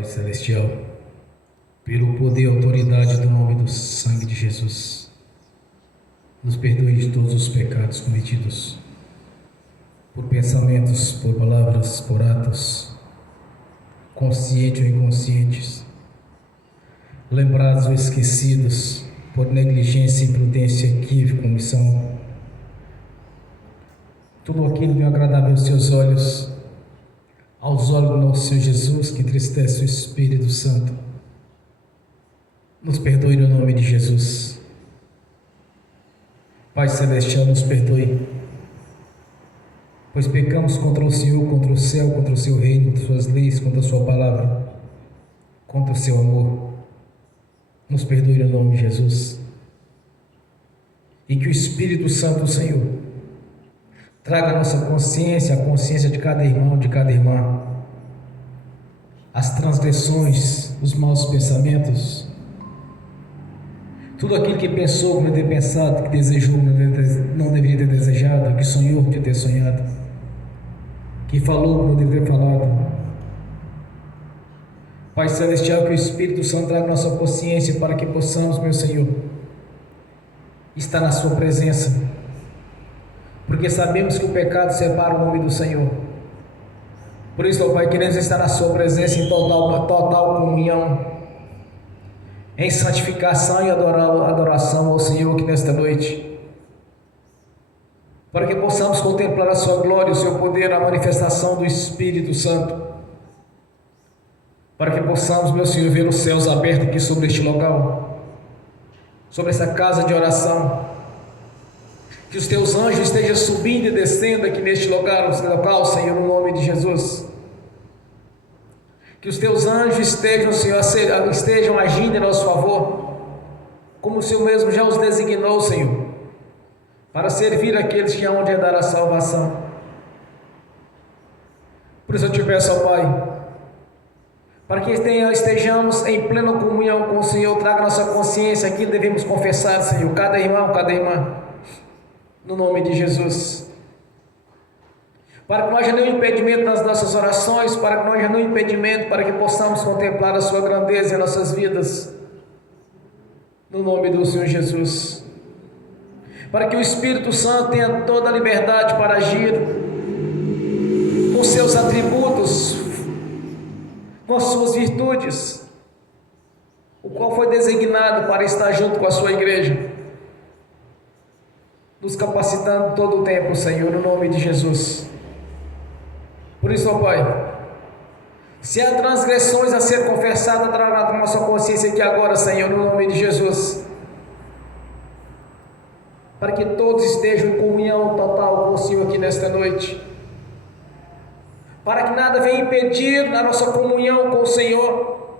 Pai Celestial, pelo poder e autoridade do nome do sangue de Jesus, nos perdoe de todos os pecados cometidos, por pensamentos, por palavras, por atos, conscientes ou inconscientes, lembrados ou esquecidos, por negligência, imprudência, equívoco, omissão. Tudo aquilo não é agradável aos teus olhos, aos olhos do nosso Senhor Jesus, que entristece o Espírito Santo. Nos perdoe no nome de Jesus. Pai Celestial, nos perdoe, pois pecamos contra o Senhor, contra o céu, contra o seu reino, contra suas leis, contra a sua palavra, contra o seu amor. Nos perdoe no nome de Jesus. E que o Espírito Santo do Senhor traga a nossa consciência, a consciência de cada irmão, de cada irmã, as transgressões, os maus pensamentos, tudo aquilo que pensou, que não ter pensado, que desejou, não deveria ter desejado, que sonhou, de ter sonhado, que falou, que não deveria ter falado. Pai Celestial, que o Espírito Santo traga a nossa consciência para que possamos, meu Senhor, estar na sua presença, porque sabemos que o pecado separa o homem do Senhor. Por isso, ó Pai, queremos estar na sua presença em total comunhão, em santificação e adoração ao Senhor aqui nesta noite, para que possamos contemplar a sua glória, o seu poder, a manifestação do Espírito Santo, para que possamos, meu Senhor, ver os céus abertos aqui sobre este local, sobre essa casa de oração, que os teus anjos estejam subindo e descendo aqui neste local, Senhor, no nome de Jesus. Que os teus anjos estejam, Senhor, estejam agindo em nosso favor, como o Senhor mesmo já os designou, Senhor, para servir aqueles que hão de dar a salvação. Por isso eu te peço, ó Pai, para que estejamos em plena comunhão com o Senhor, traga nossa consciência aquilo que devemos confessar, Senhor, cada irmão, cada irmã, no nome de Jesus. Para que não haja nenhum impedimento nas nossas orações, para que não haja nenhum impedimento, para que possamos contemplar a sua grandeza em nossas vidas, no nome do Senhor Jesus. Para que o Espírito Santo tenha toda a liberdade para agir com seus atributos, com as suas virtudes, o qual foi designado para estar junto com a sua igreja, nos capacitando todo o tempo, Senhor, no nome de Jesus. Por isso, ó Pai, se há transgressões a ser confessadas, traga na nossa consciência aqui agora, Senhor, no nome de Jesus, para que todos estejam em comunhão total com o Senhor aqui nesta noite, para que nada venha impedir a nossa comunhão com o Senhor,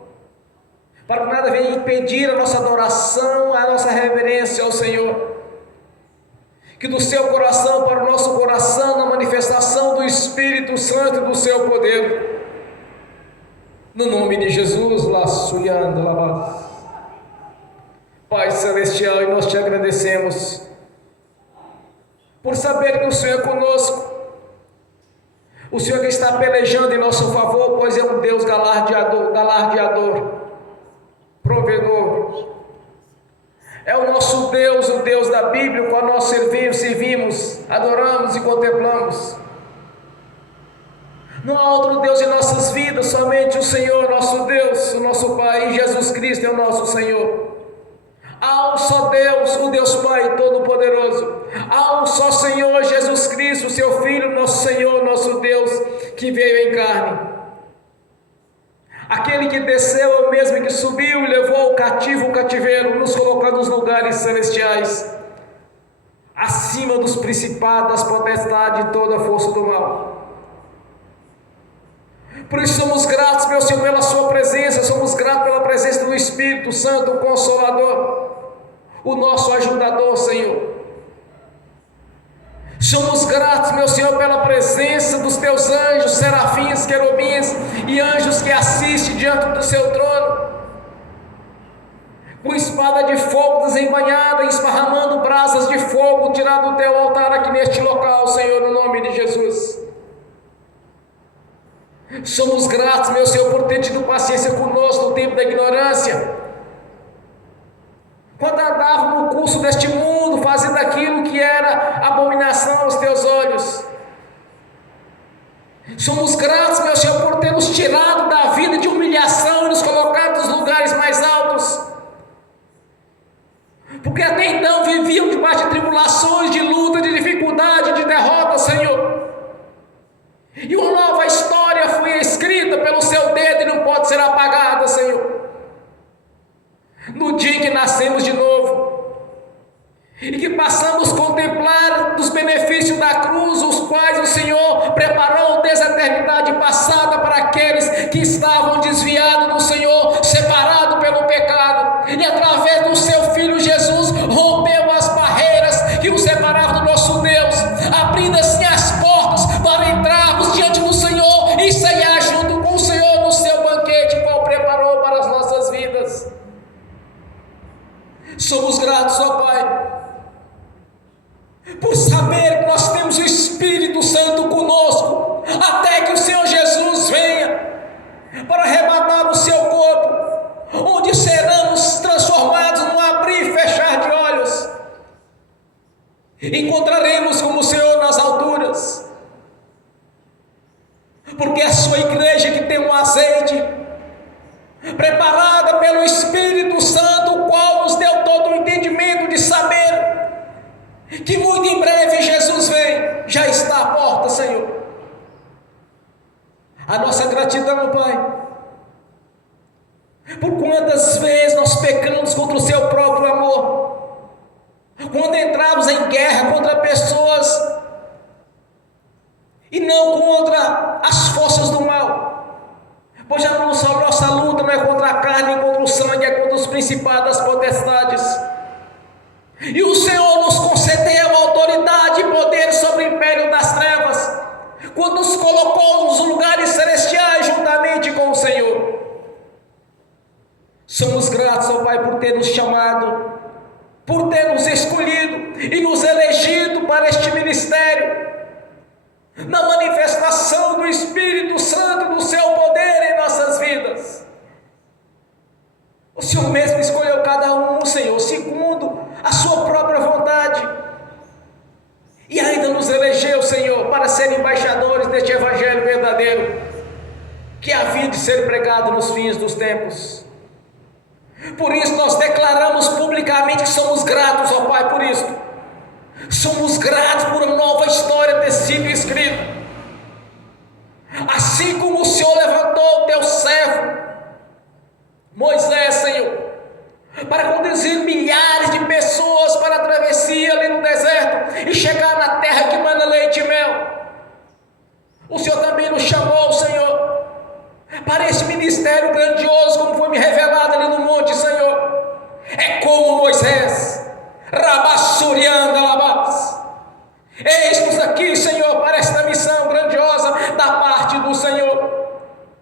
para que nada venha impedir a nossa adoração, a nossa reverência ao Senhor. Que do seu coração para o nosso coração, na manifestação do Espírito Santo e do seu poder, no nome de Jesus, laçuiando, lavado. Pai Celestial, e nós te agradecemos por saber que o Senhor é conosco, o Senhor que está pelejando em nosso favor, pois é um Deus galardeador, provedor. É o nosso Deus, o Deus da Bíblia, o qual nós servimos, adoramos e contemplamos. Não há outro Deus em nossas vidas, somente o Senhor, nosso Deus, o nosso Pai, Jesus Cristo é o nosso Senhor. Há um só Deus, o Deus Pai Todo-Poderoso. Há um só Senhor, Jesus Cristo, seu Filho, nosso Senhor, nosso Deus, que veio em carne. Aquele que desceu é o mesmo que subiu e levou o cativo o cativeiro, nos colocando nos lugares celestiais, acima dos principados, das potestades e toda a força do mal. Por isso somos gratos, meu Senhor, pela sua presença, somos gratos pela presença do Espírito Santo, o Consolador, o nosso ajudador, Senhor. Somos gratos, meu Senhor, pela presença dos teus anjos, serafins, querubins e anjos que assistem diante do seu trono, com espada de fogo desembainhada, esparramando brasas de fogo, tirando do teu altar aqui neste local, Senhor, no nome de Jesus. Somos gratos, meu Senhor, por ter tido paciência conosco no tempo da ignorância, quando andávamos no curso deste mundo, fazendo aquilo que era abominação aos teus olhos. Somos gratos, meu Senhor, por ter nos tirado da vida de humilhação e nos colocado nos lugares mais altos, porque até então viviam debaixo de tribulações, de luta, de dificuldade, de derrota, Senhor. E uma nova história foi escrita pelo seu dedo e não pode ser apagada, Senhor. No dia em que nascemos de novo e que passamos a contemplar dos benefícios da cruz, os quais o Senhor preparou desde a eternidade passada para aqueles que estavam desviados do Senhor, separados pelo pecado, e através do seu Filho Jesus rompeu as barreiras que nos separavam do nosso Deus, abrindo assim as portas para entrarmos diante do Senhor e ceiar junto com o Senhor no seu banquete, qual preparou para as nossas vidas. Somos gratos, ó Pai, por saber que nós temos o Espírito Santo conosco, até que o Senhor Jesus venha para arrebatar o seu corpo, onde seremos transformados num abrir e fechar de olhos. Encontraremos como o Senhor nas alturas, porque a sua igreja que tem um azeite preparada pelo Espírito Santo, o qual nos deu todo o entendimento de saber que muito em breve Jesus vem, já está à porta, Senhor. A nossa gratidão, Pai, por quantas vezes nós pecamos contra o seu próprio amor, quando entramos em guerra contra pessoas e não contra as forças do mal, pois a nossa luta não é contra a carne, nem contra o sangue, é contra os principados, das potestades. E o Senhor nos concedeu autoridade e poder sobre o império das trevas, quando nos colocou nos lugares celestiais juntamente com o Senhor. Somos gratos ao Pai por ter nos chamado, por ter nos escolhido e nos elegido para este ministério, na manifestação do Espírito Santo e do seu poder em nossas vidas. O Senhor mesmo escolheu cada um, Senhor, segundo a sua própria vontade, e ainda nos elegeu, Senhor, para ser embaixadores deste evangelho verdadeiro, que havia de ser pregado nos fins dos tempos. Por isso nós declaramos publicamente que somos gratos ao Pai por isso. Somos gratos por uma nova história ter sido escrita, assim como o Senhor levantou o teu servo Moisés, Senhor, para conduzir milhares de pessoas para a travessia ali no deserto e chegar na terra que manda leite e mel. O Senhor também nos chamou, Senhor, para esse ministério grandioso, como foi me revelado ali no monte, Senhor. É como Moisés, Rabassurianda Labás. Eis-nos aqui, Senhor, para esta missão grandiosa da parte do Senhor.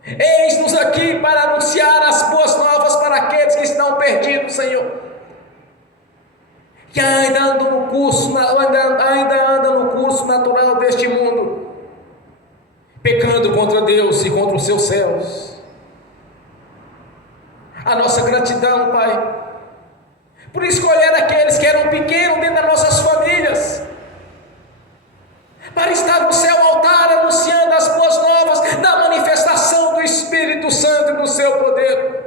Eis-nos aqui para anunciar as boas novas para aqueles que estão perdidos, Senhor, que ainda andam no curso, ainda andam no curso natural deste mundo, pecando contra Deus e contra os seus céus. A nossa gratidão, Pai, por escolher aqueles que eram pequenos dentro das nossas famílias, para estar no seu altar anunciando as boas novas da manifestação do Espírito Santo e do seu poder.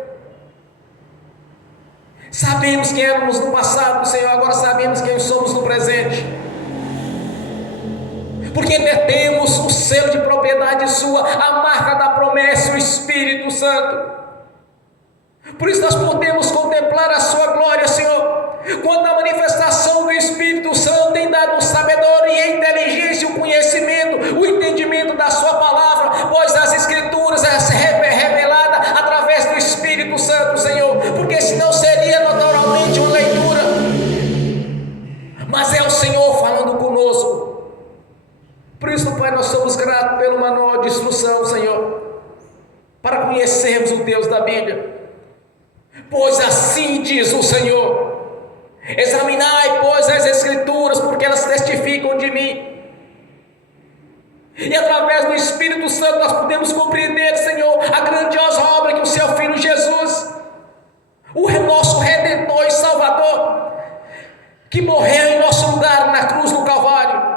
Sabemos quem éramos no passado, Senhor, agora sabemos quem somos no presente, porque detemos o selo de propriedade sua, a marca da promessa, o Espírito Santo. Por isso nós podemos contemplar a sua glória, Senhor, quando a manifestação do Espírito Santo tem dado sabedoria, a inteligência, o conhecimento, o entendimento da sua palavra, pois as Escrituras é revelada através do Espírito Santo, Senhor, porque senão seria naturalmente uma leitura, mas é o Senhor falando conosco. Por isso, Pai, nós somos gratos pelo manual de instrução, Senhor, para conhecermos o Deus da Bíblia. Pois assim diz o Senhor: examinai, pois, as Escrituras, porque elas testificam de mim. E através do Espírito Santo nós podemos compreender, Senhor, a grandiosa obra que o Seu Filho Jesus, o nosso Redentor e Salvador, que morreu em nosso lugar na cruz do Calvário,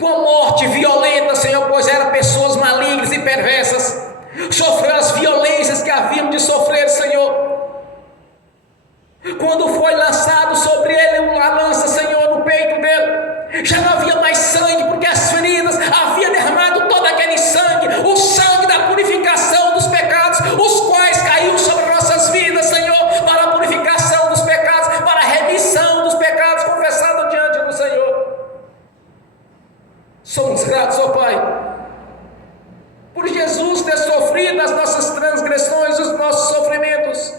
com a morte violenta, Senhor, pois eram pessoas malignas e perversas, sofreu as violências que haviam de sofrer, Senhor. Quando foi lançado sobre ele a lança, Senhor, no peito dele, já não havia mais sangue, porque as feridas haviam derramado todo aquele sangue, o sangue da purificação dos pecados, os quais caíram sobre nossas vidas, Senhor, para a purificação dos pecados, para a remissão dos pecados confessados diante do Senhor. Somos gratos, ó Pai, por Jesus ter sofrido as nossas transgressões, os nossos sofrimentos,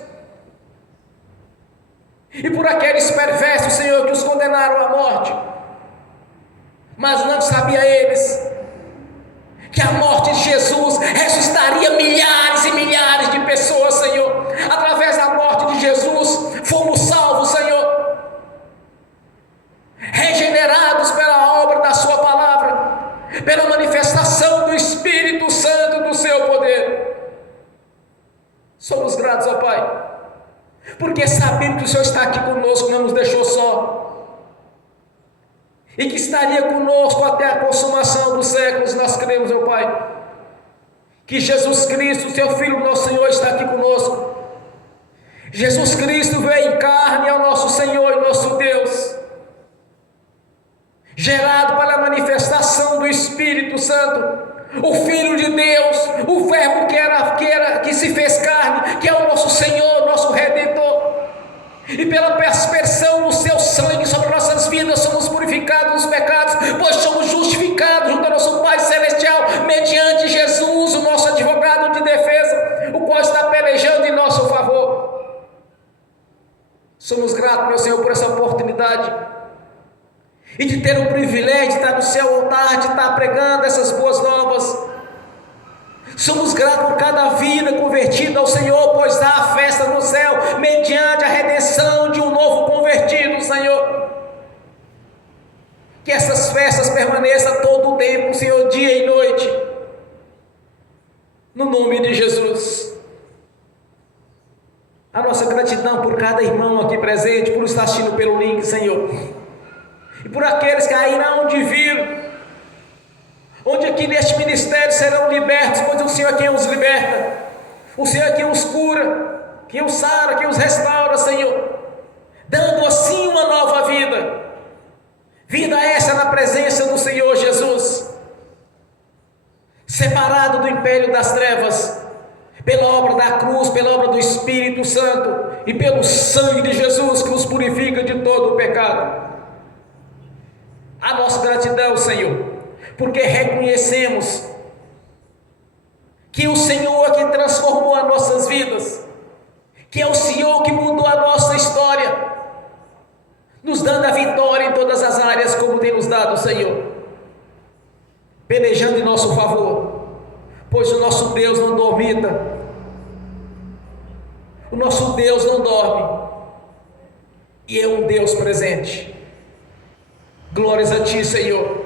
e por aqueles perversos, Senhor, que os condenaram à morte, mas não sabia eles que a morte de Jesus ressuscitaria milhares e milhares de pessoas, Senhor. Através da morte de Jesus fomos salvos, Senhor, regenerados pela obra da Sua palavra, pela manifestação do Espírito Santo, do Seu poder. Somos gratos, ó Pai, porque sabemos que o Senhor está aqui conosco, não nos deixou só, e que estaria conosco até a consumação dos séculos. Nós cremos, ó Pai, que Jesus Cristo, Seu Filho, nosso Senhor, está aqui conosco. Jesus Cristo veio em carne, ao nosso Senhor e nosso Deus, gerado pela manifestação do Espírito Santo, o Filho de Deus, o Verbo que se fez carne, que é o nosso Senhor, nosso Redentor, e pela aspersão do Seu sangue sobre nossas vidas somos purificados dos pecados, pois somos justificados junto ao nosso Pai Celestial, mediante Jesus, o nosso advogado de defesa, o qual está pelejando em nosso favor. Somos gratos, meu Senhor, por essa oportunidade, e de ter o privilégio de estar no Seu altar, de estar pregando essas boas novas. Somos gratos por cada vida convertida ao Senhor, pois há a festa no céu, mediante a redenção de um novo convertido, Senhor. Que essas festas permaneçam todo o tempo, Senhor, dia e noite, no nome de Jesus. A nossa gratidão por cada irmão aqui presente, por estar assistindo pelo link, Senhor, e por aqueles que ainda hão de vir, onde aqui neste ministério serão libertos, pois o Senhor é quem os liberta, o Senhor é quem os cura, quem os sara, quem os restaura, Senhor, dando assim uma nova vida, vida essa na presença do Senhor Jesus, separado do império das trevas, pela obra da cruz, pela obra do Espírito Santo e pelo sangue de Jesus que os purifica de todo o pecado. A nossa gratidão, Senhor, porque reconhecemos que o Senhor é que transformou as nossas vidas, que é o Senhor que mudou a nossa história, nos dando a vitória em todas as áreas, como tem nos dado o Senhor, pelejando em nosso favor, pois o nosso Deus não dormita, o nosso Deus não dorme, e é um Deus presente. Glórias a Ti, Senhor,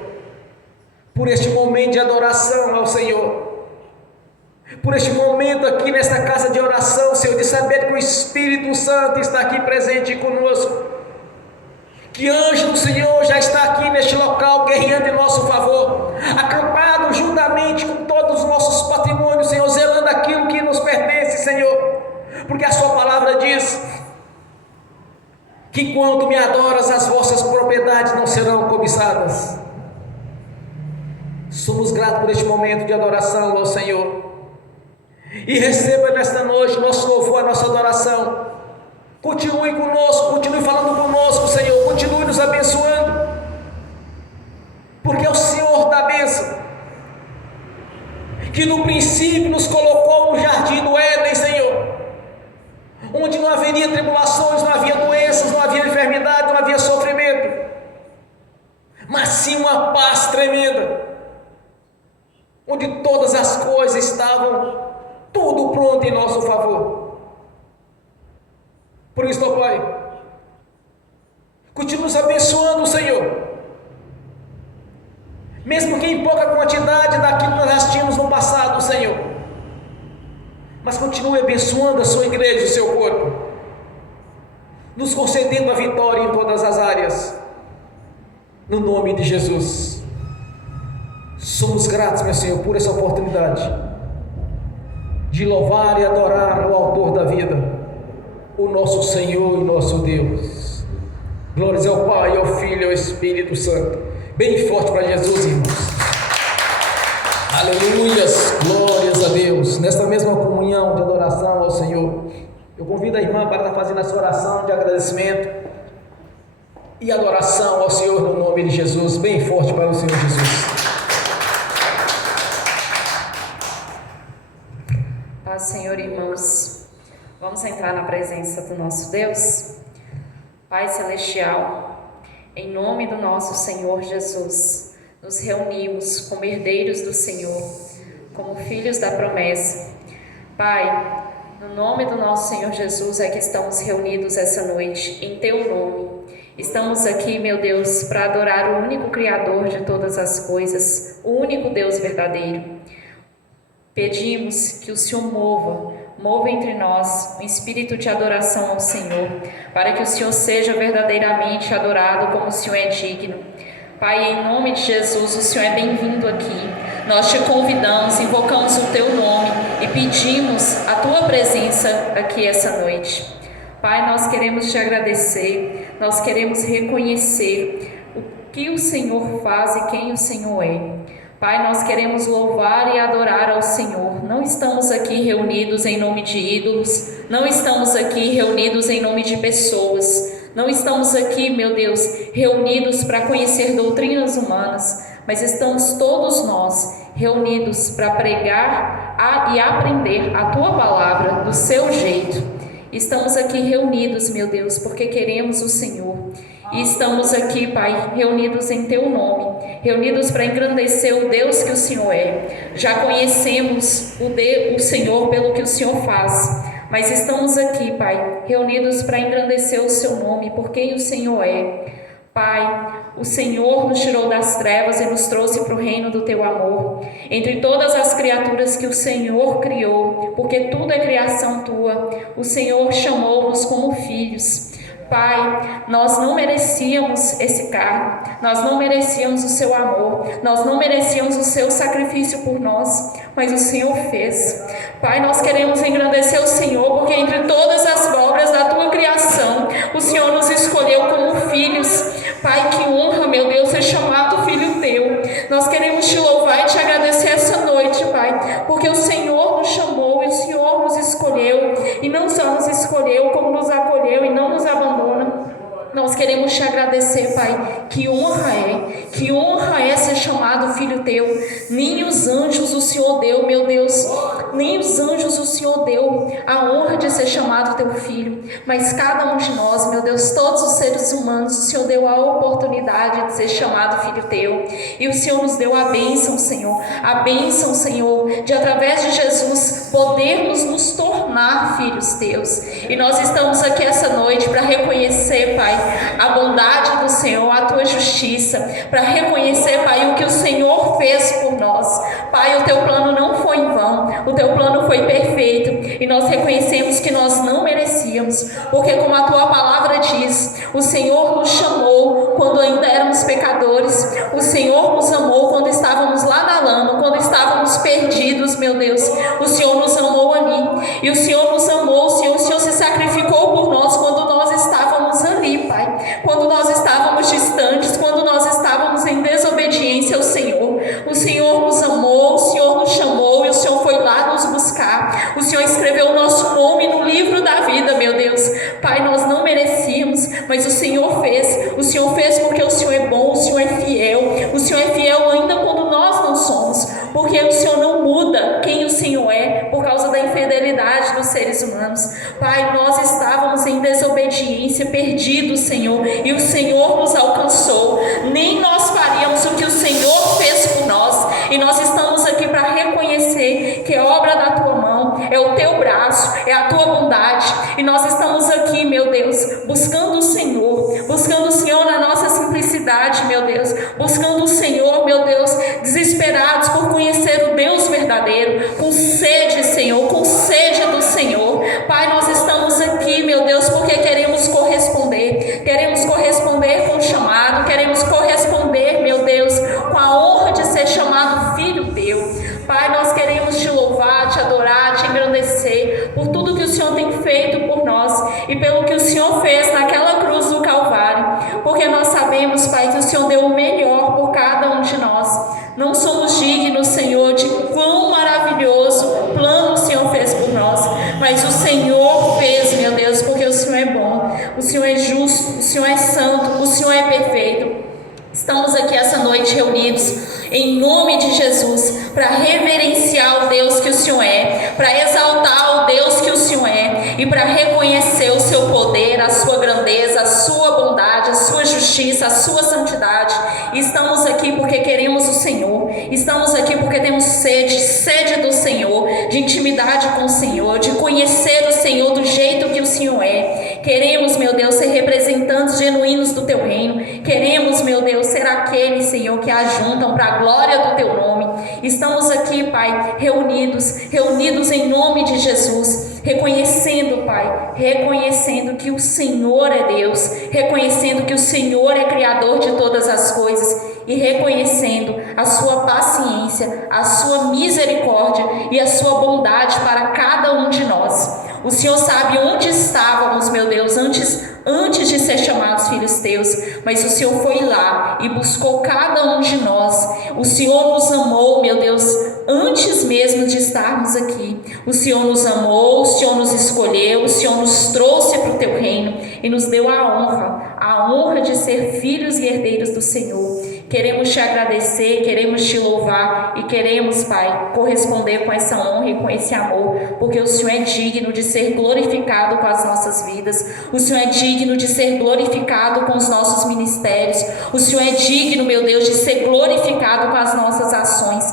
por este momento de adoração ao Senhor, por este momento aqui nesta casa de oração, Senhor, de saber que o Espírito Santo está aqui presente conosco, que anjo do Senhor já está aqui neste local, guerreando em nosso favor, acampado juntamente com todos os nossos patrimônios, Senhor, zelando aquilo que nos pertence, Senhor, porque a Sua palavra diz que quando me adoras, as vossas propriedades não serão cobiçadas. Somos gratos por este momento de adoração ao Senhor, e receba nesta noite nosso louvor, a nossa adoração. Continue conosco, continue falando conosco, Senhor, continue nos abençoando, porque é o Senhor da bênção, que no princípio nos colocou no jardim do Éden, Senhor, onde não haveria tribulações, não havia doenças, não havia enfermidade, não havia sofrimento, mas sim uma paz tremenda, onde todas as coisas estavam tudo pronto em nosso favor. Por isso, ó Pai, continua nos abençoando, Senhor, mesmo que em pouca quantidade daquilo que nós tínhamos no passado, Senhor, mas continue abençoando a sua igreja, o seu corpo, nos concedendo a vitória em todas as áreas, no nome de Jesus. Somos gratos, meu Senhor, por essa oportunidade de louvar e adorar o autor da vida, o nosso Senhor e nosso Deus. Glórias ao Pai, ao Filho e ao Espírito Santo. Bem forte para Jesus, irmãos. Aleluias, glórias a Deus. Nesta mesma comunhão de adoração ao Senhor, eu convido a irmã para estar fazendo essa oração de agradecimento e adoração ao Senhor no nome de Jesus. Bem forte para o Senhor Jesus. Paz, Senhor, irmãos, vamos entrar na presença do nosso Deus. Pai Celestial, em nome do nosso Senhor Jesus, nos reunimos como herdeiros do Senhor, como filhos da promessa. Pai, no nome do nosso Senhor Jesus é que estamos reunidos essa noite, em Teu nome. Estamos aqui, meu Deus, para adorar o único Criador de todas as coisas, o único Deus verdadeiro. Pedimos que o Senhor mova entre nós um espírito de adoração ao Senhor, para que o Senhor seja verdadeiramente adorado como o Senhor é digno. Pai, em nome de Jesus, o Senhor é bem-vindo aqui. Nós te convidamos, invocamos o Teu nome e pedimos a Tua presença aqui essa noite. Pai, nós queremos te agradecer, nós queremos reconhecer o que o Senhor faz e quem o Senhor é. Pai, nós queremos louvar e adorar ao Senhor. Não estamos aqui reunidos em nome de ídolos, não estamos aqui reunidos em nome de pessoas, não estamos aqui, meu Deus, reunidos para conhecer doutrinas humanas, mas estamos todos nós reunidos para pregar e aprender a Tua palavra do seu jeito. Estamos aqui reunidos, meu Deus, porque queremos o Senhor. E estamos aqui, Pai, reunidos em Teu nome, reunidos para engrandecer o Deus que o Senhor é. Já conhecemos o Senhor pelo que o Senhor faz, mas estamos aqui, Pai, reunidos para engrandecer o Seu nome, por quem o Senhor é. Pai, o Senhor nos tirou das trevas e nos trouxe para o reino do Teu amor. Entre todas as criaturas que o Senhor criou, porque tudo é criação Tua, o Senhor chamou-nos como filhos. Pai, nós não merecíamos esse cargo, nós não merecíamos o Seu amor, nós não merecíamos o Seu sacrifício por nós, mas o Senhor fez. Pai, nós queremos engrandecer o Senhor, porque entre todas as obras da Tua criação, o Senhor nos escolheu como filhos. Pai, que honra, meu Deus, ser chamado filho Teu. Nós queremos Te louvar e Te agradecer essa noite, Pai, porque o Senhor nos chamou e o Senhor nos escolheu, e não só nos escolheu, como nos acolheu e não nos abandonou. Nós queremos Te agradecer, Pai, que honra é ser chamado filho Teu. Nem os anjos o Senhor deu, meu Deus, nem os anjos o Senhor deu a honra de ser chamado Teu filho, mas cada um de nós, meu Deus, todos os seres humanos, o Senhor deu a oportunidade de ser chamado filho Teu, e o Senhor nos deu a bênção, Senhor, de através de Jesus podermos nos tornar filhos Teus. E nós estamos aqui essa noite para reconhecer, Pai, a bondade do Senhor, a Tua justiça, para reconhecer, Pai, o que o Senhor fez por nós. Pai, o Teu plano não foi em vão, o Teu plano foi perfeito, e nós reconhecemos que nós não merecíamos, porque como a Tua palavra diz, o Senhor nos chamou quando ainda éramos pecadores, o Senhor nos amou quando estávamos lá na lama, quando estávamos perdidos, meu Deus, o Senhor nos amou ali, e o Senhor nos amou, o Senhor se sacrificou por nós quando nós estávamos ali, Pai, quando nós estávamos distantes, quando nós estávamos em desobediência ao Senhor. O Senhor nos amou, o Senhor nos chamou e o Senhor foi lá nos buscar. O Senhor escreveu o nosso nome no livro da vida, meu Deus. Pai, nós não merecíamos, mas o Senhor fez. O Senhor fez porque o Senhor é bom, o Senhor é fiel. O Senhor é fiel ainda quando nós não somos, porque o Senhor não muda quem o Senhor é por causa da infidelidade dos seres humanos. Pai, nós estávamos em desobediência, perdidos, Senhor, e o Senhor nos alcançou. Nem nós faríamos o que o Senhor fez por nós, e nós estamos aqui para reconhecer que é obra da Tua mão, é o Teu braço, é a Tua bondade, e nós estamos aqui, meu Deus, buscando o Senhor na nossa simplicidade, meu Deus, buscando o Senhor, meu Deus, Pai, nós queremos te louvar, te adorar, te engrandecer por tudo que o Senhor tem feito por nós e pelo que o Senhor fez naquela cruz do Calvário, porque nós sabemos, Pai, que o Senhor deu o melhor por cada um de nós. Não somos dignos, Senhor, de quão maravilhoso plano o Senhor fez por nós, mas o Senhor fez, meu Deus, porque o Senhor é bom, o Senhor é justo, o Senhor é santo, o Senhor é perfeito. Estamos aqui essa noite reunidos em nome de Jesus para reverenciar o Deus que o Senhor é, para exaltar o Deus que o Senhor é e para reconhecer o seu poder, a sua grandeza, a sua bondade, a sua justiça, a sua santidade. E estamos aqui porque queremos o Senhor, estamos aqui porque temos sede do Senhor, de intimidade com o Senhor, de conhecer o Senhor do jeito que o Senhor é. Queremos, meu Deus, ser representantes genuínos do teu reino. Queremos, meu Deus, ser aqueles, Senhor, que ajuntam para a glória do teu nome. Estamos aqui, Pai, reunidos em nome de Jesus, reconhecendo, Pai, reconhecendo que o Senhor é Deus, reconhecendo que o Senhor é Criador de todas as coisas e reconhecendo a sua paciência, a sua misericórdia e a sua bondade para cada um de nós. O Senhor sabe onde estávamos, meu Deus, antes de ser chamados filhos teus, mas o Senhor foi lá e buscou cada um de nós. O Senhor nos amou, meu Deus, antes mesmo de estarmos aqui. O Senhor nos amou, o Senhor nos escolheu, o Senhor nos trouxe para o teu reino e nos deu a honra de ser filhos e herdeiros do Senhor. Queremos te agradecer, queremos te louvar e queremos, Pai, corresponder com essa honra e com esse amor, porque o Senhor é digno de ser glorificado com as nossas vidas, o Senhor é digno de ser glorificado com os nossos ministérios, o Senhor é digno, meu Deus, de ser glorificado com as nossas ações,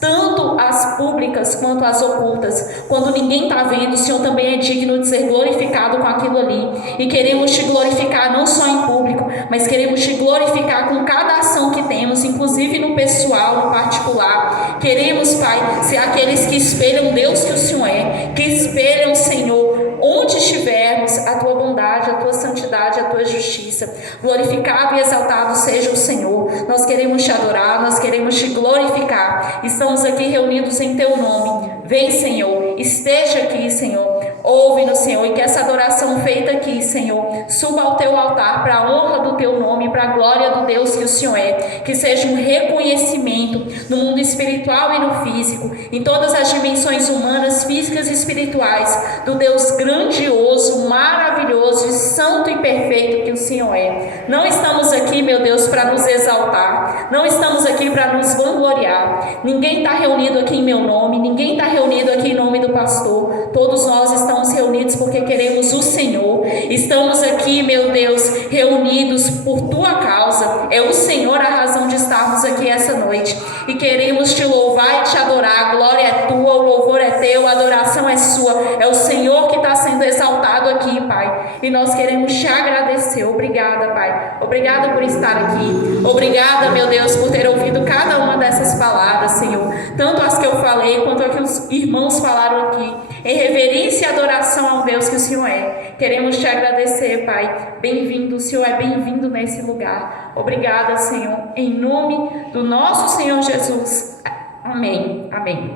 tanto as públicas quanto as ocultas. Quando ninguém está vendo, o Senhor também é digno de ser glorificado com aquilo ali. E queremos te glorificar não só em público, mas queremos te glorificar com cada ação que temos, inclusive no pessoal, no particular. Queremos, Pai, ser aqueles que espelham Deus que o Senhor é, que espelham, Senhor, onde estivermos, a tua bondade, a tua santidade, a tua justiça. Glorificado e exaltado seja o Senhor. Nós queremos te adorar, nós queremos te glorificar. Estamos aqui reunidos em teu nome. Vem, Senhor, esteja aqui, Senhor. Ouve-nos, Senhor, e que essa adoração feita aqui, Senhor, suba ao teu altar para a honra do teu nome, para a glória do Deus que o Senhor é. Que seja um reconhecimento no mundo espiritual e no físico, em todas as dimensões humanas, físicas e espirituais, do Deus grandioso, maravilhoso, santo e perfeito que o Senhor é. Não estamos aqui, meu Deus, para nos exaltar, não estamos aqui para nos vangloriar. Ninguém está reunido aqui em meu nome, ninguém está reunido aqui em nome do pastor. Todos nós estamos reunidos porque queremos o Senhor. Estamos aqui, meu Deus, reunidos por tua causa. É o Senhor a razão de estarmos aqui essa noite. E queremos te louvar e te adorar. A glória é tua, o louvor é teu, a adoração é sua. É o Senhor que está sendo exaltado aqui, Pai. E nós queremos te agradecer. Obrigada, Pai. Obrigada por estar aqui. Obrigada, meu Deus, por ter ouvido cada uma dessas palavras, Senhor. Tanto as que eu falei, quanto as que os irmãos falaram aqui. Em reverência e adoração ao Deus que o Senhor é. Queremos te agradecer, Pai. Bem-vindo, o Senhor é bem-vindo nesse lugar. Obrigada, Senhor. Em nome do nosso Senhor Jesus. Amém. Amém.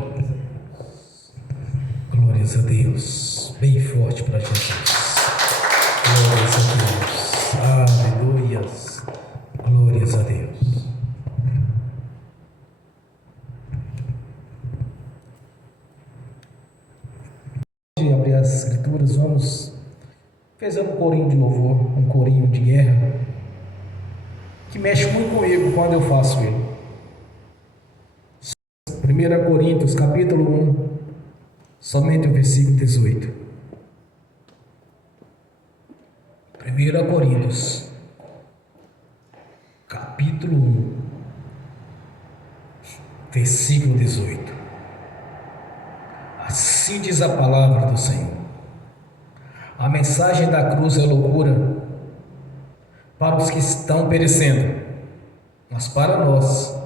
Glórias a Deus. Bem forte para Jesus. Glórias a Deus. Aleluias. Glórias a Deus. De abrir as escrituras, vamos fazer um corinho de louvor, um corinho de guerra, que mexe muito comigo quando eu faço ele. 1 Coríntios, capítulo 1, somente o versículo 18. 1 Coríntios, capítulo 1, versículo 18. Assim diz a palavra do Senhor. A mensagem da cruz é loucura para os que estão perecendo, mas para nós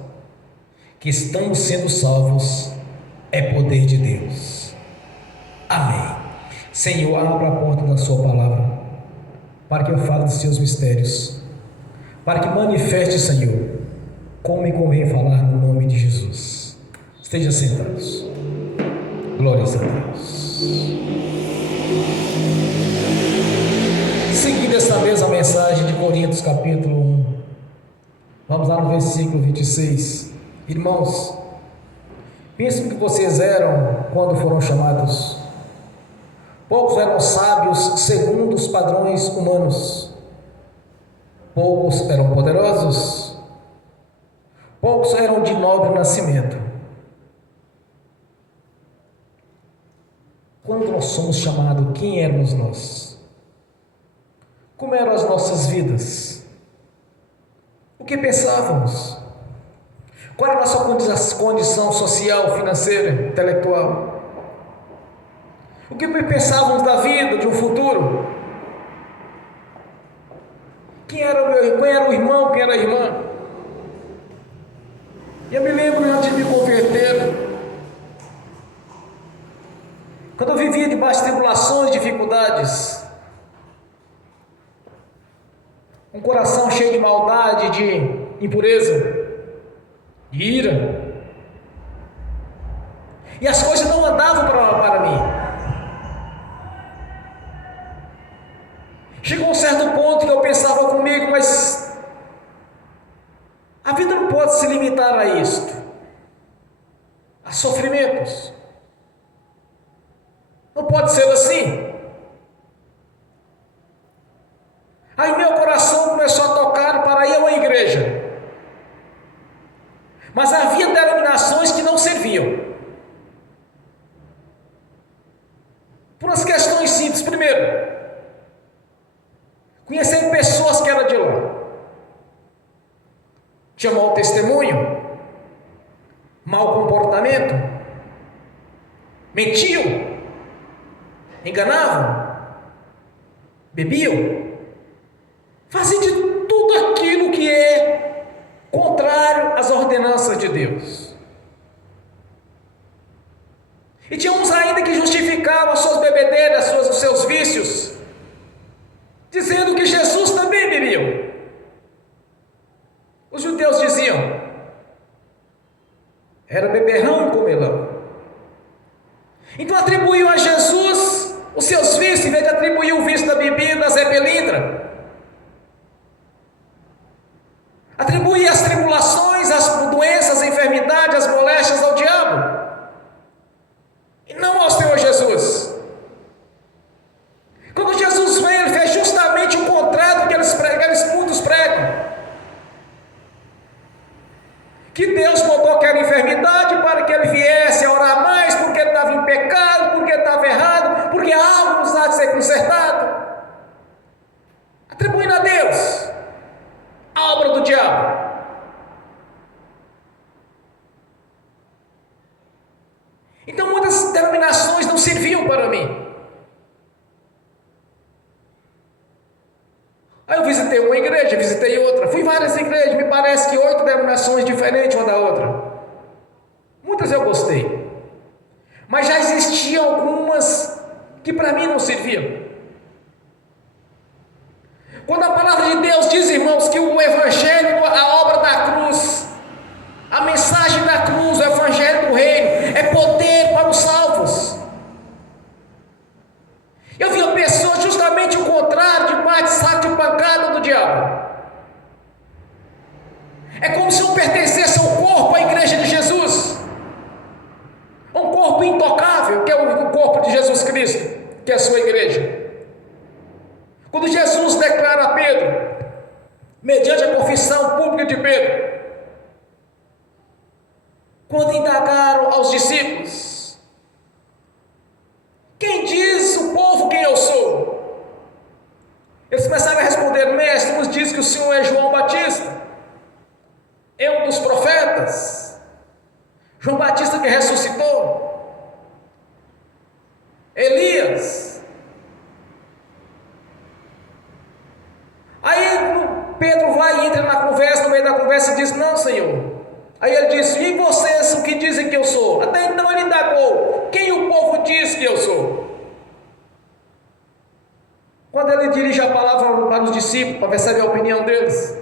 que estamos sendo salvos é poder de Deus. Amém. Senhor, abra a porta da sua palavra para que eu fale dos seus mistérios, para que manifeste, Senhor, como me convém falar no nome de Jesus. Esteja sentados. Glórias a Deus. Seguindo esta mesma mensagem de Coríntios capítulo 1, vamos lá no versículo 26. Irmãos, pensem que vocês eram quando foram chamados. Poucos eram sábios segundo os padrões humanos. Poucos eram poderosos. Poucos eram de nobre nascimento. Quando nós somos chamados, quem éramos nós? Como eram as nossas vidas? O que pensávamos? Qual era a nossa condição social, financeira, intelectual? O que pensávamos da vida, de um futuro? Quem era o irmão, quem era a irmã? Eu me lembro antes de me converter, quando eu vivia debaixo de tribulações, dificuldades, um coração cheio de maldade, de impureza, de ira, e as coisas não andavam para mim. Chegou um certo ponto que eu pensava comigo, mas a vida não pode se limitar a isto, a sofrimentos. Não pode ser assim. Aí meu coração começou a tocar para ir a uma igreja. Mas havia denominações que não serviam. Por umas questões simples. Primeiro, conhecer pessoas que eram de lá. Tinha mau testemunho, mau comportamento, mentiam, enganavam, bebiam, faziam de tudo aquilo que é contrário às ordenanças de Deus. E tinha uns ainda que justificavam as suas bebedeiras, os seus vícios, dizendo que Jesus também bebia. Os judeus diziam, era beberrão e comelão. Então atribuíam a Jesus os seus vícios, em vez de atribuir o vício da bebida, a Zé Pelindra. Atribuía as tribulações, as doenças, as enfermidades, as moléstias ao diabo, e não ao Senhor Jesus. Quando Jesus veio, ele fez justamente o contrário do que eles muitos pregam. Que Deus botou aquela enfermidade para que ele viesse a orar mais, porque ele estava em pecado, porque ele estava errado, porque algo precisava de ser consertado. Atribuindo a Deus a obra do diabo. Então muitas denominações não serviam para mim. Aí eu visitei uma igreja, visitei outra, fui várias igrejas, me parece que 8 denominações diferentes uma da outra. Muitas eu gostei, mas já existiam algumas que para mim não serviam. Quando a palavra de Deus diz, irmãos, que o evangelho, a obra da cruz, a mensagem da cruz, o evangelho do reino, é poder para os salvos. Eu vi pessoas justamente o contrário, de bate, saco de pancada do diabo. É como se não pertencesse ao corpo, à igreja de Jesus, um corpo intocável, que é o corpo de Jesus Cristo, que é a sua igreja. Quando Jesus declara a Pedro, mediante a confissão pública de Pedro, quando indagaram aos discípulos, quem diz o povo quem eu sou? Eles começaram a responder, mestre, nos diz que o Senhor é João Batista, é um dos profetas, João Batista que ressuscitou, Elias. Aí Pedro vai e entra na conversa, no meio da conversa e diz, não, Senhor. Aí ele disse, e vocês o que dizem que eu sou? Até então ele indagou, quem o povo diz que eu sou? Quando ele dirige a palavra para os discípulos, para perceber a opinião deles,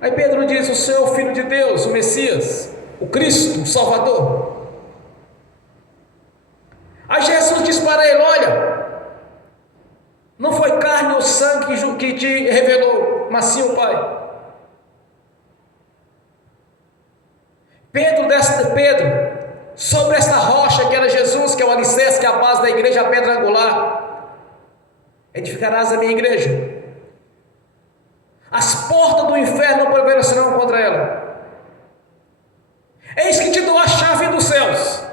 Aí Pedro diz: o Senhor é o Filho de Deus, o Messias, o Cristo, o Salvador. Aí Jesus diz para ele: olha, não foi carne ou sangue que te revelou, mas sim o Pai. Pedro, sobre esta rocha que era Jesus, que é o alicerce, que é a base da igreja, a pedra angular, edificarás a minha igreja. As portas do inferno não prevalecerão contra ela. Eis que te dou a chave dos céus.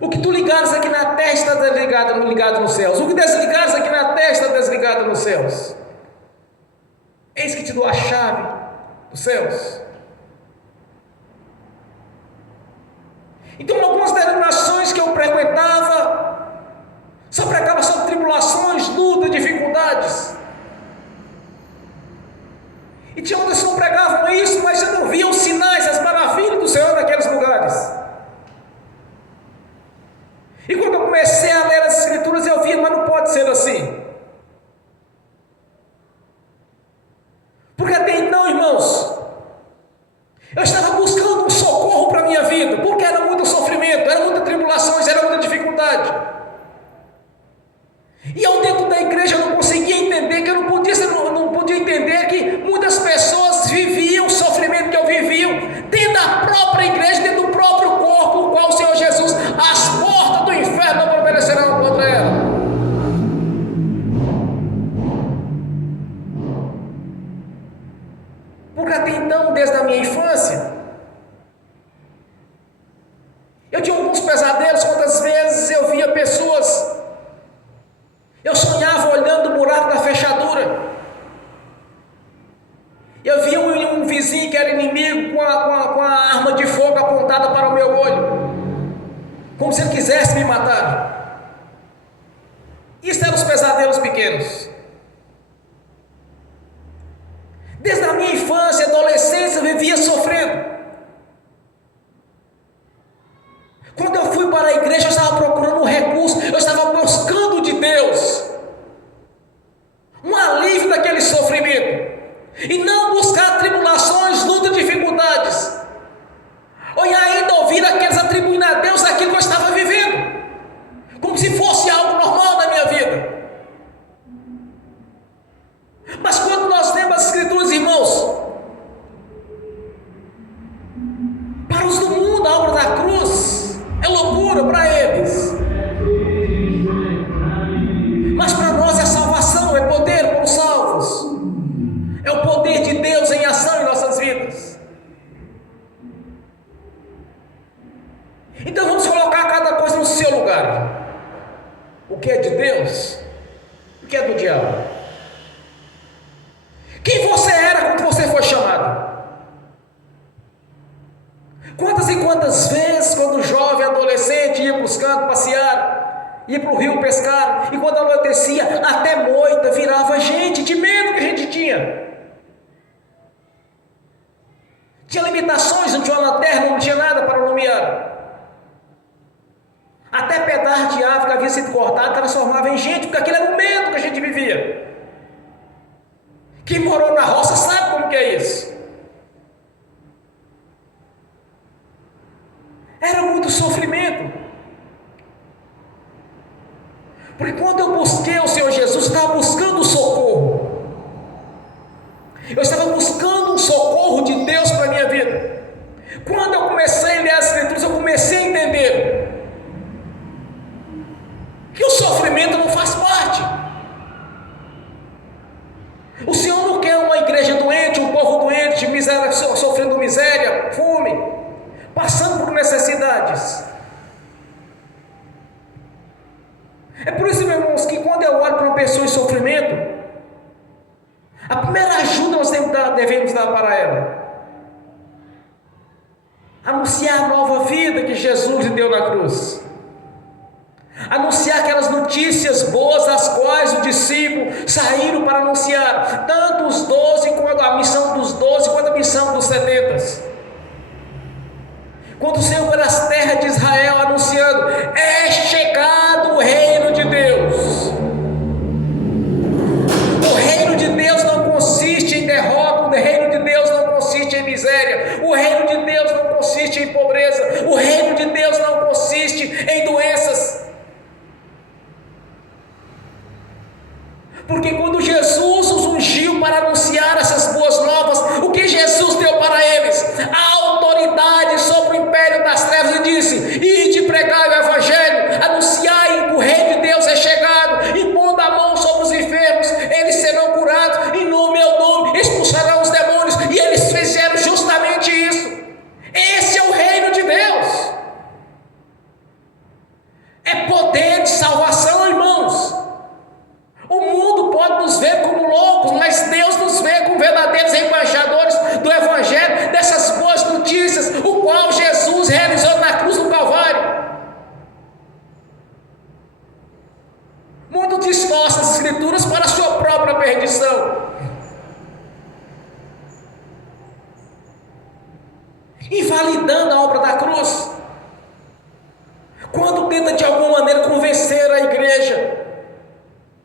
O que tu ligares aqui na terra está ligado nos céus. O que desligares aqui na terra está desligado nos céus. Eis que te dou a chave dos céus. Então, algumas denominações que eu frequentava só pregava sobre tribulações, lutas, dificuldades. E tinha outras que não pregavam isso, mas eu não via os sinais, as maravilhas do Senhor naqueles lugares. E quando eu comecei a ler as Escrituras, eu vi, mas não pode ser assim. Porque até então, irmãos, eu estava buscando um socorro para a minha vida, porque era muito sofrimento, era muita tribulações, era muita dificuldade. E eu dentro da igreja eu não conseguia entender, que eu não podia entender que muitas pessoas viviam o sofrimento que eu vivia, dentro da própria igreja, dentro do próprio corpo, o qual o Senhor Jesus, as portas do inferno não prevalecerão contra ela. Porque até então, desde a minha infância, eu tinha alguns pesadelos. Quantas vezes eu via pessoas, eu sonhava olhando o buraco da fechadura, eu via um vizinho que era inimigo com a arma de fogo apontada para o meu olho, como se ele quisesse me matar. Isso eram os pesadelos pequenos. Desde a minha infância, adolescência, eu vivia sofrendo. Quando eu fui para a igreja, eu estava procurando um recurso, eu estava buscando de Deus um alívio daquele sofrimento, e não buscar tribulações, lutas, dificuldades, ou ainda ouvir aqueles atribuindo a Deus aquilo que eu estava vivendo, como se fosse algo normal na minha vida. Mas quando nós lemos as Escrituras, irmãos, para os do mundo a obra da cruz é loucura para eles, mas para nós é salvação, é poder para os salvos, é o poder de Deus em ação em nossas vidas. Então vamos colocar cada coisa no seu lugar. O que é de Deus, o que é do diabo. Quem você era quando você foi chamado? Quantas e quantas vezes, quando jovem, adolescente, ia para os cantos passear, ia para o rio pescar, e quando anoitecia, até moita virava gente, de medo que a gente tinha. Tinha limitações, não tinha uma lanterna, não tinha nada para iluminar. Até pedaço de árvore que havia sido cortado transformava em gente, porque aquilo era o medo que a gente vivia. Quem morou na roça sabe como que é isso. Era muito sofrimento. Porque quando eu busquei o Senhor Jesus, eu estava buscando socorro. Eu estava buscando um socorro de Deus para a minha vida. Quando eu comecei a ler as Escrituras, eu comecei a entender que o sofrimento não faz parte. O Senhor não quer uma igreja doente, um povo doente, de miséria, sofrendo miséria, fome, passando por necessidades. É por isso, meus irmãos, que quando eu olho para uma pessoa em sofrimento, a primeira ajuda nós devemos dar para ela. Anunciar a nova vida que Jesus lhe deu na cruz. Anunciar aquelas notícias boas, as quais os discípulos saíram para anunciar, tanto os 12, quanto a missão dos 12, quanto a missão dos 70. Quando o Senhor para as terras de Israel anunciando: é chegado o reino de Deus. O reino de Deus não consiste em derrota, Jesus realizou na cruz do Calvário. Muitos distorcem as Escrituras para a sua própria perdição, invalidando a obra da cruz, quando tenta de alguma maneira convencer a igreja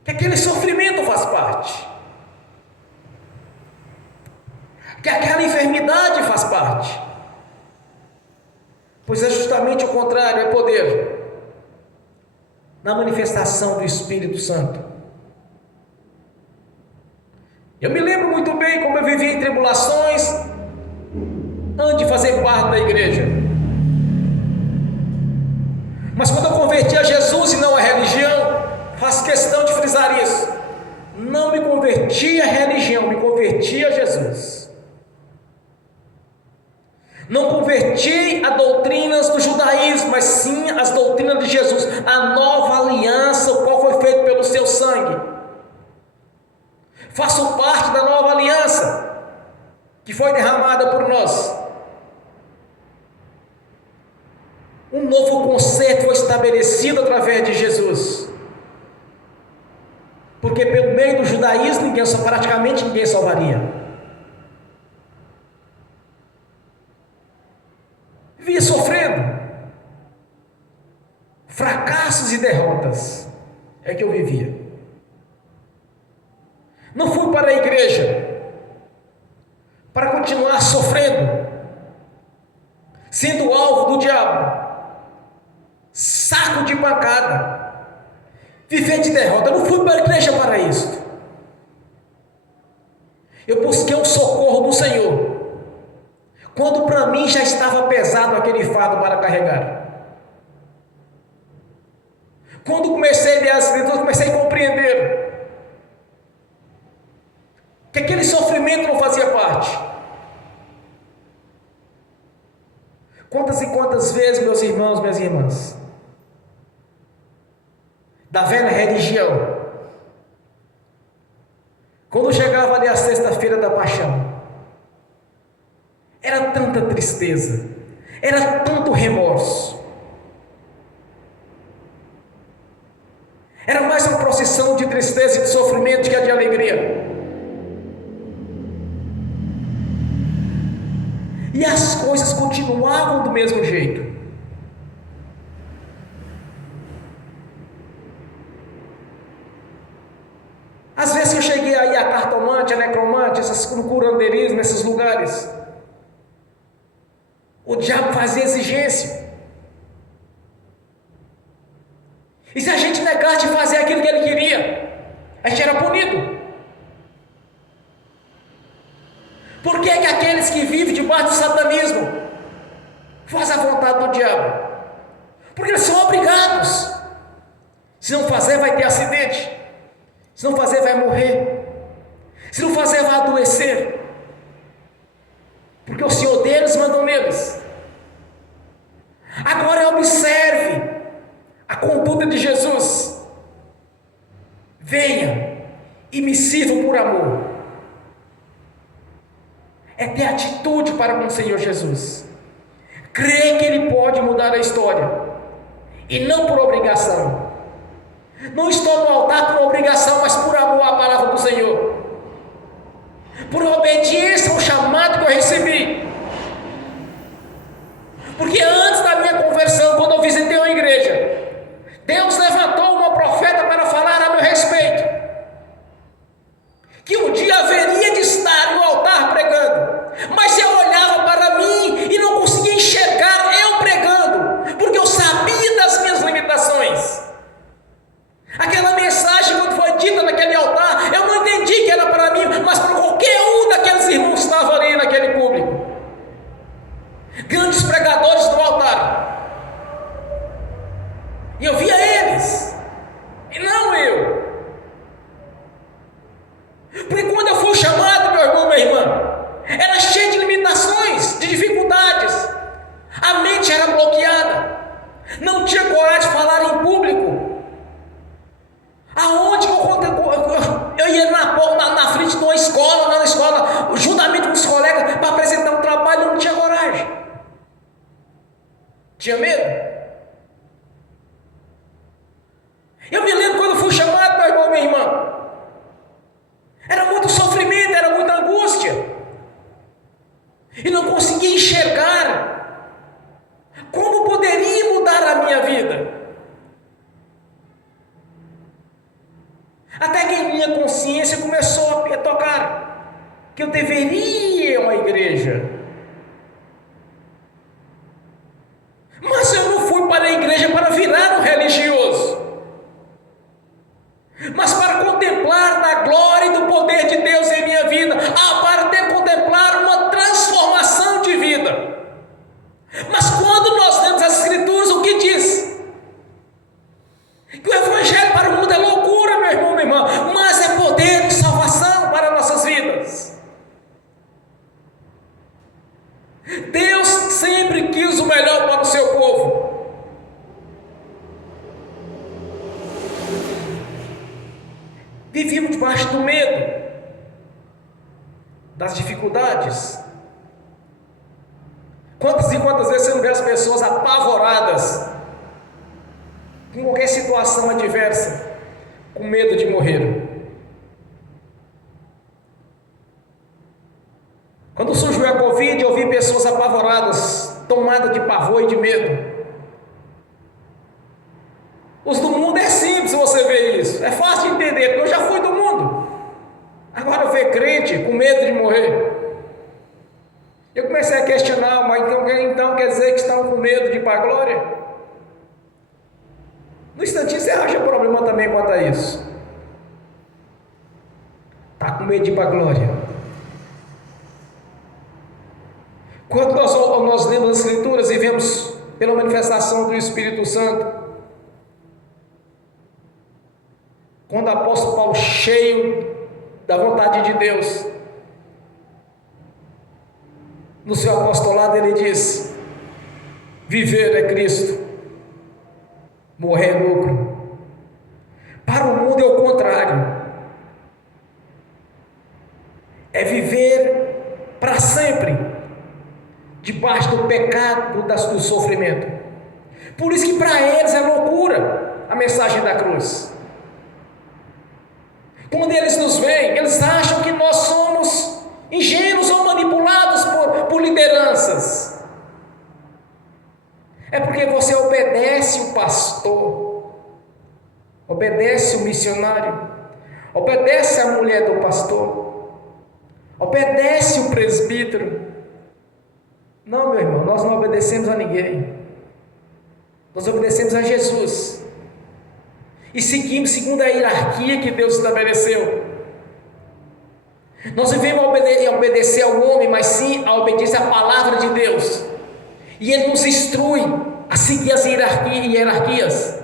que aquele sofrimento faz parte, que aquela enfermidade faz parte, pois é justamente o contrário, é poder na manifestação do Espírito Santo. Eu me lembro muito bem como eu vivia em tribulações antes de fazer parte da igreja. Mas quando eu converti a Jesus e não a religião, faço questão de frisar isso, não me converti à religião, me converti a Jesus. Não converti a doutrinas do judaísmo, mas sim as doutrinas de Jesus, a nova aliança, o qual foi feito pelo seu sangue. Faço parte da nova aliança que foi derramada por nós. Um novo conceito foi estabelecido através de Jesus. Porque pelo meio do judaísmo, praticamente ninguém salvaria. Via sofrendo fracassos e derrotas, é que eu vivia. Não fui para a igreja para continuar sofrendo, sendo alvo do diabo, saco de pancada, viver de derrota. Eu não fui para a igreja para isso. Eu busquei o socorro do Senhor quando para mim já estava pesado aquele fardo para carregar. Quando comecei a ler as Escrituras, comecei a compreender que aquele sofrimento não fazia parte. Quantas e quantas vezes, meus irmãos, minhas irmãs, da velha religião, quando chegava ali a sexta-feira da paixão, era tanta tristeza, era tanto remorso, era mais uma procissão de tristeza e de sofrimento que a de alegria. E as coisas continuavam do mesmo jeito. Às vezes eu cheguei aí a cartomante, a necromante, no curandeirismo, nesses lugares, o diabo fazia exigência. E se a gente negasse de fazer aquilo que ele queria, a gente era punido. Por que que aqueles que vivem debaixo do satanismo fazem a vontade do diabo? Porque eles são obrigados. Se não fazer, vai ter acidente. Se não fazer, vai morrer. Se não fazer, vai adoecer. Porque o Senhor deles mandou neles. Agora observe a conduta de Jesus. Venha e me sirvam por amor. É ter atitude para com o Senhor Jesus. Crer que Ele pode mudar a história. E não por obrigação. Não estou no altar por obrigação, mas por amor à palavra do Senhor. Por obediência ao chamado que eu recebi. Porque antes da minha conversão, quando eu visitei uma igreja, Deus levantou uma profeta para falar a meu respeito. Que um dia haveria de estar no altar pregando. Mas eu olhava para mim e não conseguia enxergar eu pregando. Porque eu sabia das minhas limitações. Aquela mensagem, quando foi dita naquele altar, eu não entendi que era para mim, mas para qualquer um daqueles irmãos que estavam ali naquele público. Grandes pregadores do altar. E eu via eles, e não eu. Porque quando eu fui chamado, meu irmão, minha irmã, era cheio de limitações, de dificuldades. A mente era bloqueada. Não tinha coragem de falar em público. Aonde eu ia na frente de uma escola, na escola, juntamente com os colegas, para apresentar um trabalho, eu não tinha coragem. Tinha medo. Eu me lembro quando fui chamado, meu irmão, minha irmã. Era muito sofrimento, era muita angústia. E não conseguia enxergar como poderia mudar a minha vida. Até que em minha consciência começou a tocar que eu deveria ir a uma igreja. Mas eu não fui para a igreja para virar um religioso, mas para contemplar na glória e do poder de Deus em minha vida, para contemplar uma transformação de vida. Mas quando nós lemos as Escrituras, o que diz? Que o Evangelho para o mundo é loucura, meu irmão, minha irmã, mas é poder de salvação para nossas vidas. Deus sempre quis o melhor para o seu povo. Vivíamos debaixo do medo, das dificuldades. Quantas e quantas vezes você não vê as pessoas apavoradas com qualquer situação adversa, com medo de morrer? Quando surgiu a Covid, eu vi pessoas apavoradas, tomadas de pavor e de medo. Os do mundo é simples você ver isso, é fácil de entender, porque eu já fui do mundo. Agora eu ver crente com medo de morrer. Eu comecei a questionar, mas então quer dizer que estão com medo de ir para a glória? No instantinho você acha problema também quanto a isso. Está com medo de ir para a glória. Quando nós lemos as Escrituras e vemos pela manifestação do Espírito Santo, quando o apóstolo Paulo, cheio da vontade de Deus, no seu apostolado ele diz: viver é Cristo, morrer é lucro. Para o mundo é o contrário, é viver para sempre debaixo do pecado, do sofrimento. Por isso que para eles é loucura a mensagem da cruz. Quando eles nos veem, eles acham que nós somos ingênuos ou manipulados por lideranças. É porque você obedece o pastor, obedece o missionário, obedece a mulher do pastor, obedece o presbítero. Não, meu irmão, nós não obedecemos a ninguém. Nós obedecemos a Jesus. E seguimos segundo a hierarquia que Deus estabeleceu. Nós devemos obedecer ao homem, mas sim a obedecer à palavra de Deus. E Ele nos instrui a seguir as hierarquias.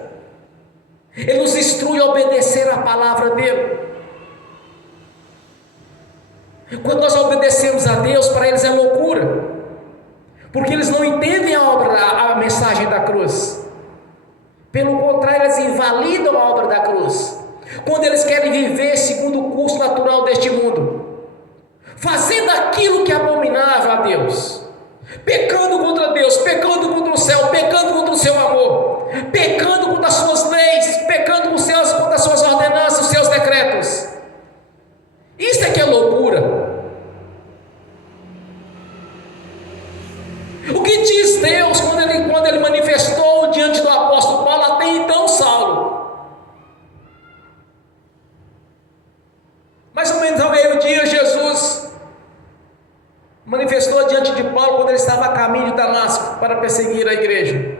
Ele nos instrui a obedecer à palavra dele. Quando nós obedecemos a Deus, para eles é loucura, porque eles não entendem a mensagem da cruz. Pelo contrário, eles invalidam a obra da cruz, quando eles querem viver segundo o curso natural deste mundo, fazendo aquilo que é abominável a Deus, pecando contra Deus, pecando contra o céu, pecando contra o seu amor, pecando contra as suas leis, pecando contra as suas ordenanças, os seus decretos. Isso é que é loucura. O que diz Deus quando ele manifestou diante do apóstolo Paulo, até então Saulo? Mais ou menos ao meio-dia, Jesus manifestou diante de Paulo quando ele estava a caminho de Damasco para perseguir a igreja.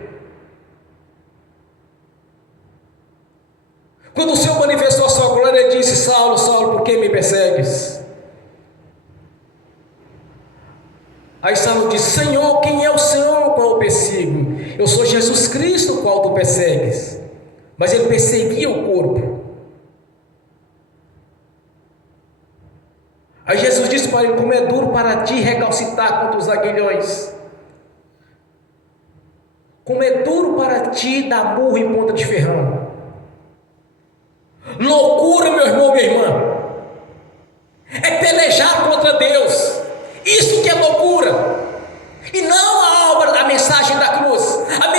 Quando o Senhor manifestou a sua glória, ele disse: Saulo, Saulo, por que me persegues? Aí Saulo disse: Senhor, quem é o Senhor qual eu persigo? Eu sou Jesus Cristo qual tu persegues. Mas ele perseguia o corpo. Aí Jesus disse para ele: como é duro para ti recalcitar contra os aguilhões, como é duro para ti dar murro em ponta de ferrão. Loucura, meu irmão, minha irmã, é pelejar contra Deus. Isso que é loucura, e não a obra, a mensagem da cruz. A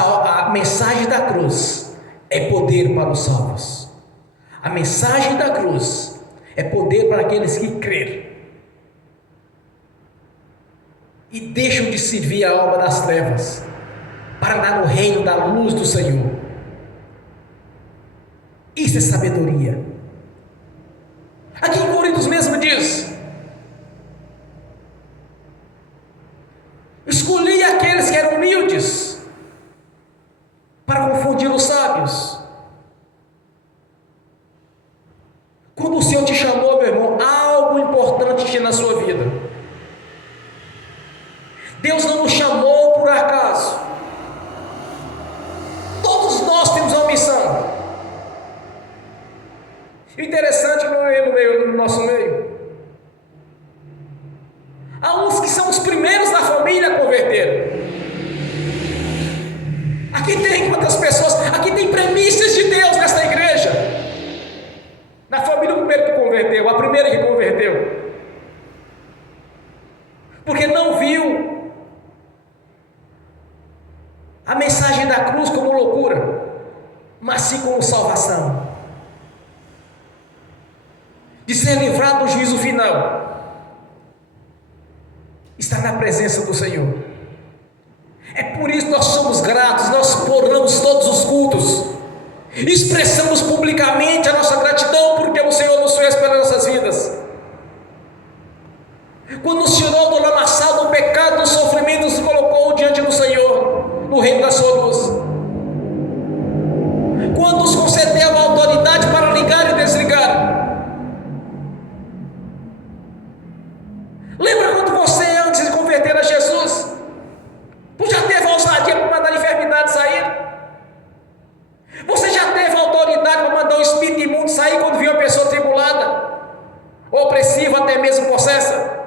a mensagem da cruz é poder para os salvos. A mensagem da cruz é poder para aqueles que crerem e deixam de servir a alma das trevas para andar no reino da luz do Senhor. Isso é sabedoria. Aqui em Coríntios mesmo diz: escolhi aqueles que eram humildes para confundir os sábios. Quando o Senhor te chamou, meu irmão, algo importante tinha na sua vida. Deus não nos chamou por acaso. Todos nós temos uma missão. E o interessante no nosso meio, há uns que são os primeiros da família a converter. Aqui tem quantas pessoas? Aqui tem premissas de Deus nesta igreja. Na família, o primeiro que converteu, a primeira que converteu, porque não viu a mensagem da cruz como loucura, mas sim como salvação, de ser livrado do juízo final, está na presença do Senhor. É por isso que nós somos gratos, nós oramos todos os cultos, expressamos publicamente a nossa gratidão porque o Senhor nos fez pelas nossas vidas. Quando nos tirou do lamaçal, do pecado, do sofrimento, nos colocou diante do Senhor, no reino da sua luz. Quando nos concedeu a autoridade para ligar e desligar. Lembra quando você, antes de converter a Jesus, você já teve a ousadia para mandar a enfermidade sair? Você já teve a autoridade para mandar o espírito imundo sair quando viu a pessoa tribulada, opressiva, até mesmo possessa?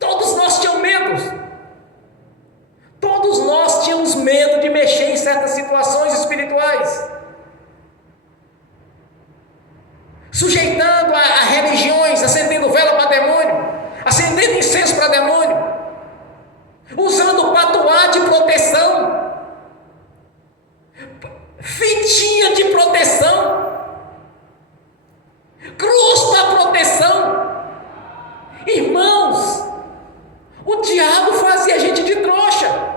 Todos nós tínhamos medo. Todos nós tínhamos medo de mexer em certas situações espirituais, sujeitando a religiões, acendendo vela para demônio, acendendo incenso para demônio, usando patuá de proteção, fitinha de proteção, cruz para proteção. Irmãos, o diabo fazia a gente de trouxa.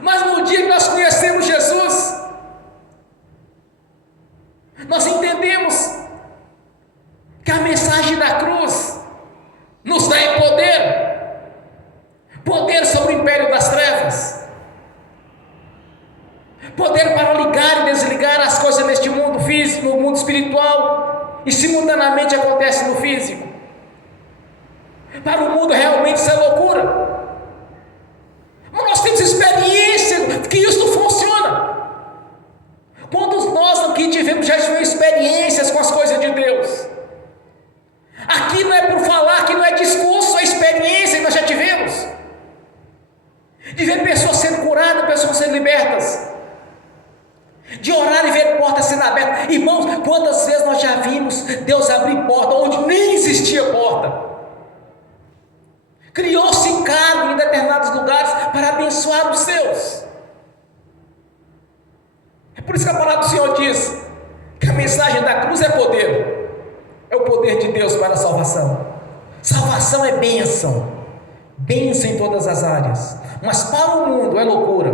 Mas no dia que nós conhecemos Jesus, nós entendemos que a mensagem da cruz nos dá poder sobre o império das trevas, poder para ligar e desligar as coisas neste mundo físico, no mundo espiritual, e simultaneamente acontece no físico. Para o mundo realmente isso é loucura, mas nós temos experiência que isso funciona. Quando nós aqui tivemos já experiências com as coisas de Deus, aqui não é por falar, aqui não é discurso, é experiência que nós já tivemos, de ver pessoas sendo curadas, pessoas sendo libertas, de orar e ver portas sendo abertas. Irmãos, quantas vezes nós já vimos Deus abrir porta onde nem existia porta? Criou-se cargo em determinados lugares para abençoar os seus. É por isso que a palavra do Senhor diz que a mensagem da cruz é poder. É o poder de Deus para a salvação. Salvação é bênção, bênção em todas as áreas. Mas para o mundo é loucura,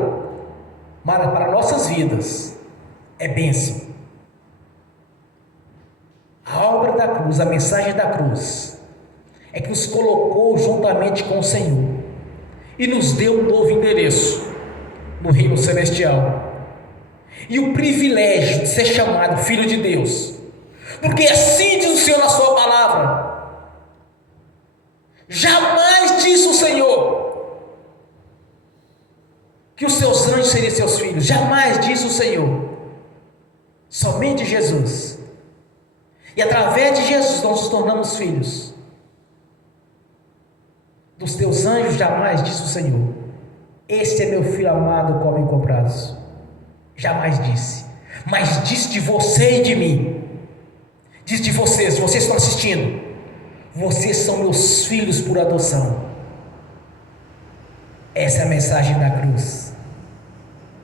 mas para nossas vidas é bênção. A obra da cruz, a mensagem da cruz, é que nos colocou juntamente com o Senhor e nos deu um novo endereço no reino celestial e o privilégio de ser chamado filho de Deus, porque assim diz o Senhor na sua palavra. Jamais disse o Senhor que os seus anjos seriam seus filhos, jamais disse o Senhor, somente Jesus, e através de Jesus nós nos tornamos filhos. Dos teus anjos jamais disse o Senhor, este é meu filho amado, qual me comprazo. Jamais disse, mas disse de você e de mim. Diz de vocês estão assistindo, vocês são meus filhos por adoção. Essa é a mensagem da cruz.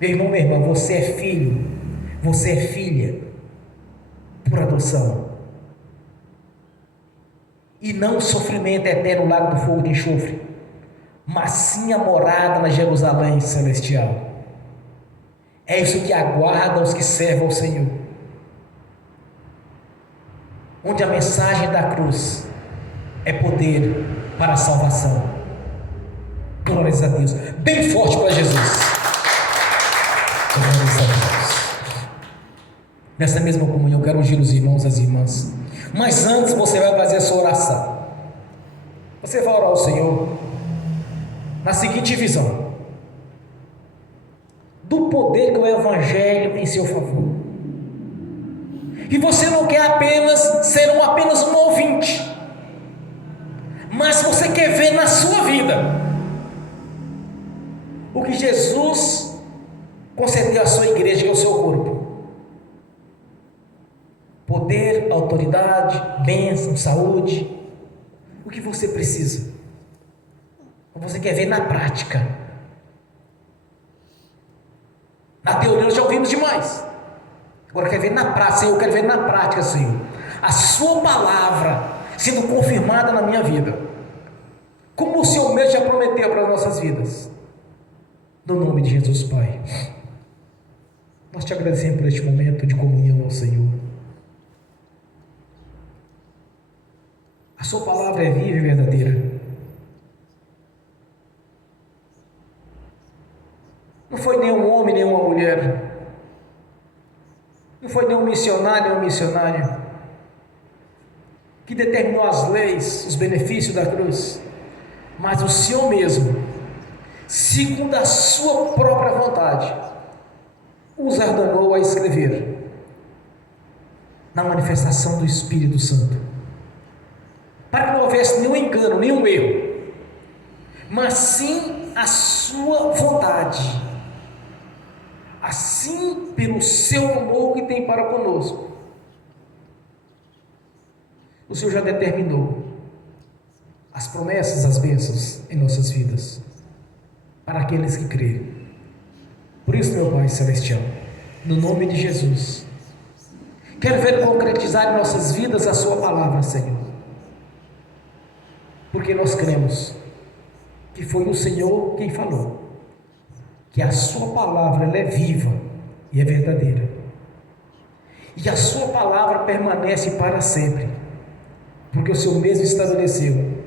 Meu irmão, minha irmã, você é filho, você é filha por adoção. E não o sofrimento eterno no lago do fogo de enxofre, mas sim a morada na Jerusalém celestial. É isso que aguarda os que servem ao Senhor. Onde a mensagem da cruz é poder para a salvação. Glórias a Deus. Bem forte para Jesus. Glórias a Deus. Nessa mesma comunhão, eu quero ungir os irmãos e as irmãs. Mas antes você vai fazer a sua oração. Você vai orar ao Senhor na seguinte visão: do poder que o Evangelho em seu favor. E você não quer apenas ser apenas um ouvinte, mas você quer ver na sua vida o que Jesus concedeu à sua igreja, que é o seu corpo: poder, autoridade, bênção, saúde. O que você precisa? Você quer ver na prática. Na teoria nós já ouvimos demais. Agora quer ver na prática. Senhor, eu quero ver na prática, Senhor, a sua palavra sendo confirmada na minha vida, como o Senhor mesmo já prometeu para as nossas vidas. No nome de Jesus, Pai, nós te agradecemos por este momento de comunhão ao Senhor. A sua palavra é viva e verdadeira. Não foi nenhum homem, nenhuma mulher, não foi nenhum missionário, nenhuma missionária que determinou as leis, os benefícios da cruz, mas o Senhor mesmo, segundo a sua própria vontade, os ordenou a escrever na manifestação do Espírito Santo, para que não houvesse nenhum engano, nenhum erro, mas sim a sua vontade, assim pelo seu amor que tem para conosco. O Senhor já determinou as promessas, as bênçãos em nossas vidas, para aqueles que crerem. Por isso, meu Pai Celestial, no nome de Jesus, quero ver concretizar em nossas vidas a sua palavra, Senhor, porque nós cremos que foi o Senhor quem falou, que a sua palavra ela é viva e é verdadeira, e a sua palavra permanece para sempre, porque o Senhor mesmo estabeleceu: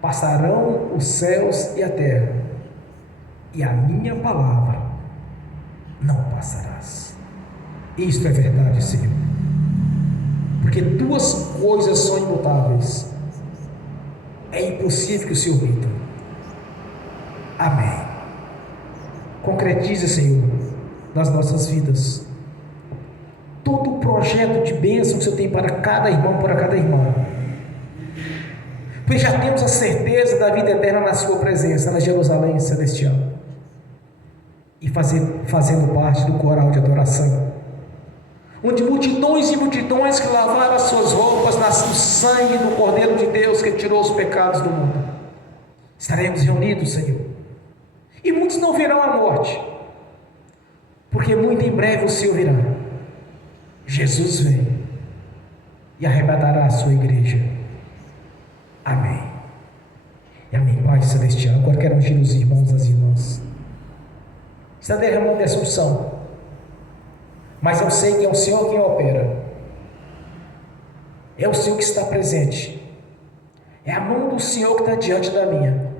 passarão os céus e a terra, e a minha palavra não passarás. Isto é verdade, Senhor, porque duas coisas são imutáveis, é impossível que o Senhor minta. Amém. Concretize, Senhor, nas nossas vidas todo o projeto de bênção que o Senhor tem para cada irmão, para cada irmã, pois já temos a certeza da vida eterna na sua presença, na Jerusalém celestial, e fazendo parte do coral de adoração, onde multidões e multidões que lavaram as suas roupas no sangue do Cordeiro de Deus que tirou os pecados do mundo, estaremos reunidos, Senhor, e muitos não verão a morte, porque muito em breve o Senhor virá. Jesus vem e arrebatará a sua igreja. Amém. E amém. Pai Celestial, agora quero ungir os irmãos e as irmãs. Está derramando essa unção, mas eu sei que é o Senhor quem opera, é o Senhor que está presente, é a mão do Senhor que está diante da minha,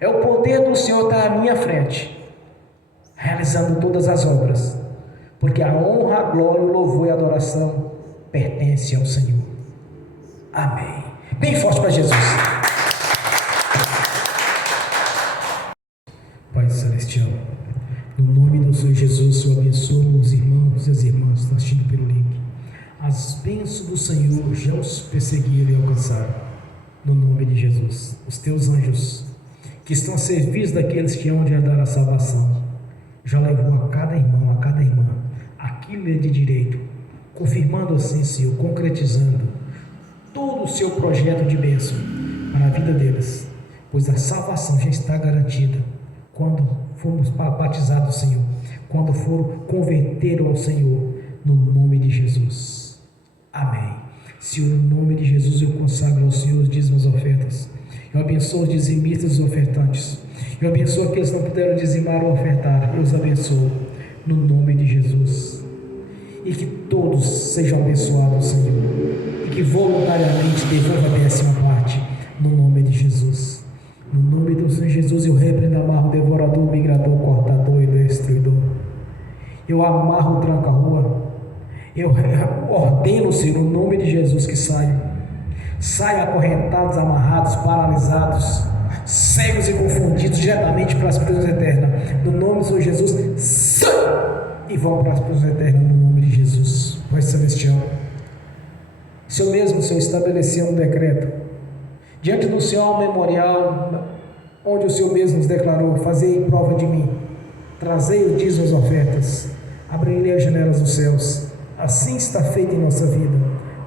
é o poder do Senhor que está à minha frente, realizando todas as obras, porque a honra, a glória, o louvor e a adoração pertence ao Senhor. Amém. Bem forte para Jesus. Pai Celestial, no nome do Senhor Jesus, eu abençoo os irmãos e as irmãs que estão assistindo pelo link. As bênçãos do Senhor já os perseguiram e alcançaram. No nome de Jesus, os teus anjos, que estão a serviço daqueles que hão de herdar a salvação, já levou a cada irmão, a cada irmã, aquilo é de direito, confirmando assim, Senhor, concretizando todo o seu projeto de bênção para a vida deles, pois a salvação já está garantida quando fomos batizados, Senhor, quando foram converteram ao Senhor, no nome de Jesus. Amém. Senhor, no nome de Jesus eu consagro ao Senhor os dízimos e ofertas. Eu abençoo os dizimistas e os ofertantes. Eu abençoo aqueles que não puderam dizimar ou ofertar. Eu os abençoo no nome de Jesus. E que todos sejam abençoados, Senhor. E que voluntariamente devolva a 10ª parte, no nome de Jesus. No nome do Senhor Jesus, eu repreendo, amarro o devorador, o migrador, o cortador e o destruidor. Eu amarro o tranca-rua. Eu ordeno, Senhor, no nome de Jesus, que saiam. Saiam acorrentados, amarrados, paralisados, cegos e confundidos diretamente para as prisões eternas. No nome do Senhor Jesus, saiam e vão para as prisões eternas, no nome de Jesus. Pai Celestial, o Senhor mesmo, Senhor, estabeleceu um decreto diante do Senhor um memorial, onde o Senhor mesmo nos declarou: fazei prova de mim, trazei o dízimo e as ofertas, abrirei as janelas dos céus. Assim está feito em nossa vida.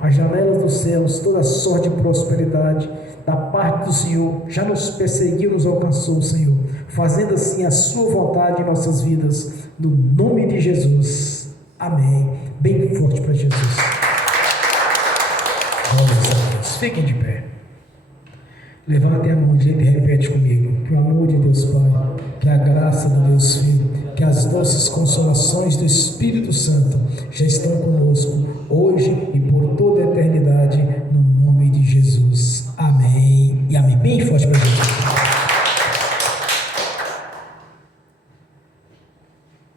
As janelas dos céus, toda sorte de prosperidade da parte do Senhor já nos perseguiu, nos alcançou, Senhor, fazendo assim a sua vontade em nossas vidas, no nome de Jesus. Amém. Bem forte para Jesus. Glórias a Deus. Fiquem de pé. Levantem a mão direita e repete comigo: que o amor de Deus Pai, que a graça do Deus Filho, que as doces consolações do Espírito Santo já estão conosco, hoje e por toda a eternidade.